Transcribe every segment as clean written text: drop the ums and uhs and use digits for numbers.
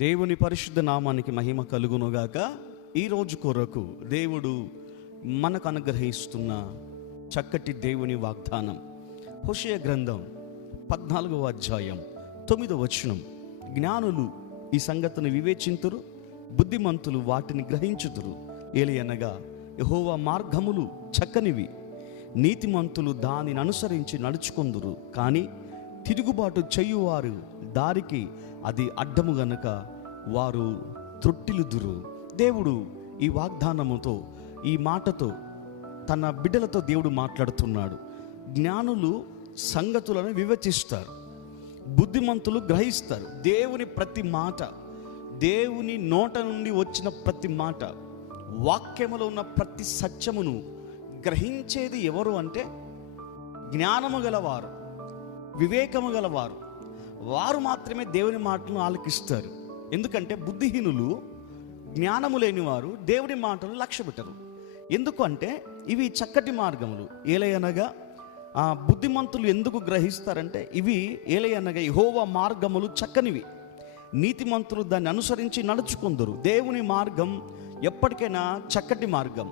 దేవుని పరిశుద్ధ నామానికి మహిమ కలుగునుగాక. ఈరోజు కొరకు దేవుడు మనకు అనుగ్రహిస్తున్న చక్కటి దేవుని వాగ్దానం హోషేయ గ్రంథం 14వ అధ్యాయం 9వ వచనం. జ్ఞానులు ఈ సంగతిని వివేచింతురు, బుద్ధిమంతులు వాటిని గ్రహించుతురు. ఏలయనగా యెహోవా మార్గములు చక్కనివి, నీతిమంతులు దానిని అనుసరించి నడుచుకొందురు. కానీ తిరుగుబాటు చేయువారు దారికి అది అడ్డము గనుక వారు త్రొట్టిల్లుదురు. దేవుడు ఈ వాగ్దానముతో, ఈ మాటతో తన బిడ్డలతో దేవుడు మాట్లాడుతున్నాడు. జ్ఞానులు సంగతులను వివేచిస్తారు, బుద్ధిమంతులు గ్రహిస్తారు. దేవుని ప్రతి మాట, దేవుని నోట నుండి వచ్చిన ప్రతి మాట, వాక్యములో ఉన్న ప్రతి సత్యమును గ్రహించేది ఎవరు అంటే జ్ఞానము గలవారు, వివేకము గలవారు. వారు మాత్రమే దేవుని మాటలను ఆలకిస్తారు. ఎందుకంటే బుద్ధిహీనులు, జ్ఞానము లేని వారు దేవుని మాటలు లక్ష్య పెట్టరు. ఎందుకు అంటే ఇవి చక్కటి మార్గములు. ఏలయనగా బుద్ధిమంతులు ఎందుకు గ్రహిస్తారంటే ఇవి ఏలయనగా యెహోవా మార్గములు చక్కనివి, నీతిమంతులు దాన్ని అనుసరించి నడుచుకుందరు. దేవుని మార్గం ఎప్పటికైనా చక్కటి మార్గం.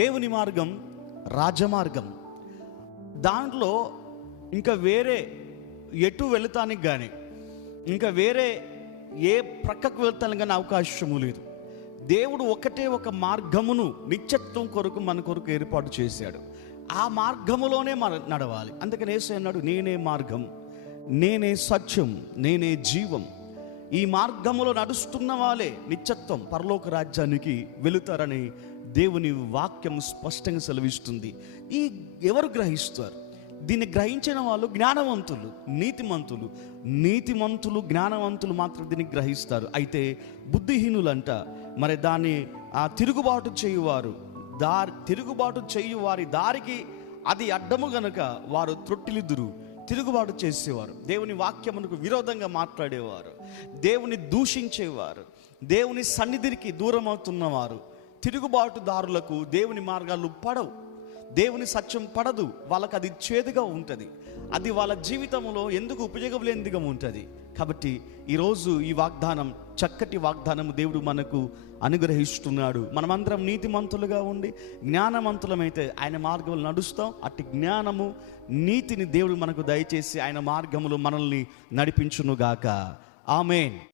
దేవుని మార్గం రాజమార్గం. దాంట్లో ఇంకా వేరే ఎటు వెళుతానికి కానీ, ఇంకా వేరే ఏ ప్రక్కకు వెళ్తానికి కానీ అవకాశము లేదు. దేవుడు ఒకటే ఒక మార్గమును నిత్యత్వం కొరకు మన కొరకు ఏర్పాటు చేశాడు. ఆ మార్గములోనే మనం నడవాలి. అందుకని యేసు అన్నాడు, నేనే మార్గం, నేనే సత్యం, నేనే జీవం. ఈ మార్గములో నడుస్తున్న వాళ్ళే నిత్యత్వం, పరలోక రాజ్యానికి వెళుతారని దేవుని వాక్యం స్పష్టంగా సెలవిస్తుంది. ఈ ఎవరు గ్రహిస్తారు? దీన్ని గ్రహించిన వాళ్ళు జ్ఞానవంతులు, నీతిమంతులు. నీతిమంతులు, జ్ఞానవంతులు మాత్రం దీన్ని గ్రహిస్తారు. అయితే బుద్ధిహీనులంట మరి దాన్ని తిరుగుబాటు చేయువారు, తిరుగుబాటు చేయు వారి దారికి అది అడ్డము గనుక వారు త్రొట్టిల్లుదురు. తిరుగుబాటు చేసేవారు, దేవుని వాక్యమునకు విరోధంగా మాట్లాడేవారు, దేవుని దూషించేవారు, దేవుని సన్నిధికి దూరం అవుతున్నవారు, తిరుగుబాటుదారులకు దేవుని మార్గాలు పడవు, దేవుని సత్యం పడదు. వాళ్ళకి అది చేదుగా ఉంటుంది, అది వాళ్ళ జీవితంలో ఎందుకు ఉపయోగలేనిదిగా ఉంటుంది. కాబట్టి ఈరోజు ఈ వాగ్దానం, చక్కటి వాగ్దానం దేవుడు మనకు అనుగ్రహిస్తున్నాడు. మనమందరం నీతిమంతులుగా ఉండి జ్ఞానవంతులమైతే ఆయన మార్గంలో నడుస్తాం. అట్టి జ్ఞానము, నీతిని దేవుడు మనకు దయచేసి ఆయన మార్గములో మనల్ని నడిపించునుగాక. ఆమేన్.